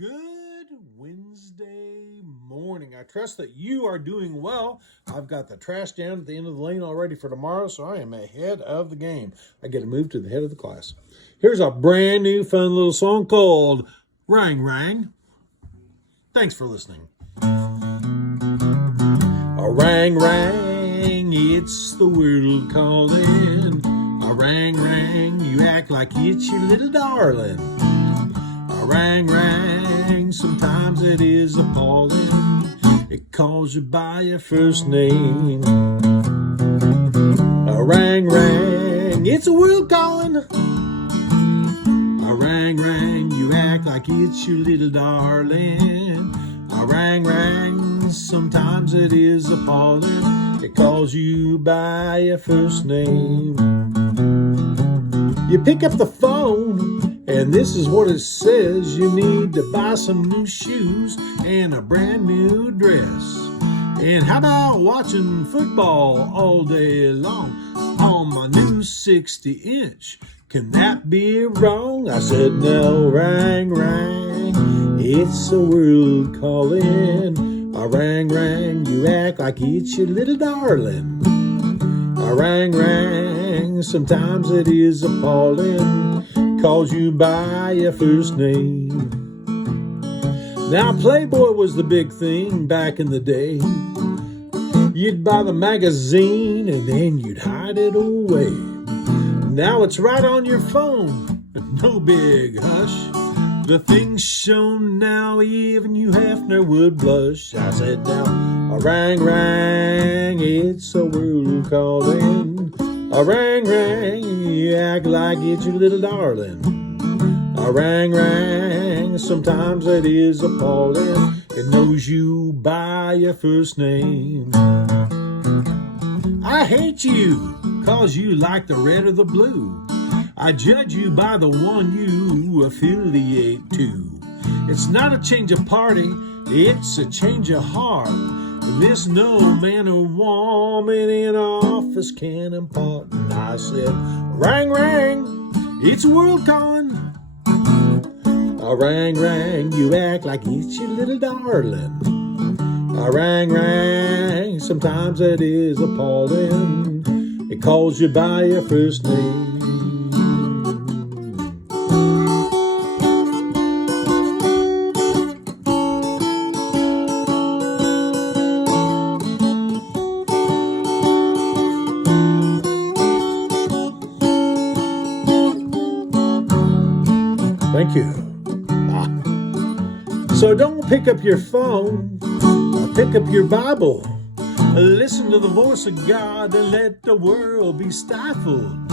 Good Wednesday morning. I trust that you are doing well. I've got the trash down at the end of the lane already for tomorrow, so I am ahead of the game. I get to move to the head of the class. Here's a brand new fun little song called Rang Rang. Thanks for listening. A rang rang, it's the world calling. A rang rang, you act like it's your little darling. A rang rang, sometimes it is appalling. It calls you by your first name. A rang rang, it's a world calling. A rang rang, you act like it's your little darling. A rang rang, sometimes it is appalling. It calls you by your first name. You pick up the phone, and this is what it says. You need to buy some new shoes and a brand new dress. And how about watching football all day long on my new 60-inch? Can that be wrong? I said, no, rang, rang, it's a world calling. A rang, rang, you act like it's your little darling. A rang, rang, sometimes it is appalling. Calls you by your first name. Now, Playboy was the big thing back in the day. You'd buy the magazine and then you'd hide it away. Now it's right on your phone, no big hush. The things shown now, even you Hefner would blush. I said now, a rang rang, it's a world calling. A rang rang, you act like it's your little darling. A rang rang, sometimes it is appalling. It knows you by your first name. I hate you, 'cause you like the red or the blue. I judge you by the one you affiliate to. It's not a change of party, it's a change of heart. This no man or woman in office can impart. And I said, rang, rang, it's a world calling. A rang, rang, you act like it's your little darling. A rang, rang, sometimes it is appalling. It calls you by your first name. Thank you. So don't pick up your phone, pick up your Bible. Listen to the voice of God and let the world be stifled.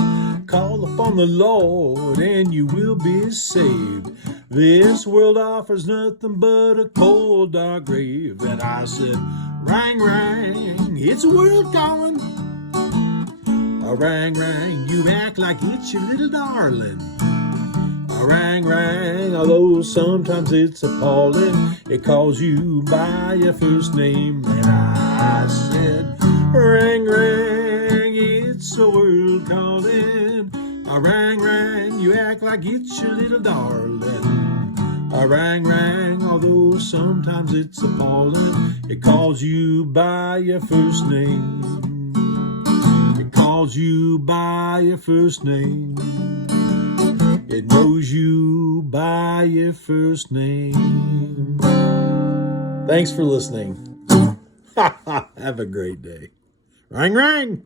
Call upon the Lord and you will be saved. This world offers nothing but a cold, dark grave. And I said, rang, rang, it's a world calling. A rang, rang, you act like it's your little darling. A rang, rang, although sometimes it's appalling. It calls you by your first name. And I said, rang, rang, it's a world calling. A rang, rang, you act like it's your little darling. A rang, rang, although sometimes it's appalling. It calls you by your first name. It calls you by your first name. It knows you by your first name. Thanks for listening. Have a great day. Rang, rang.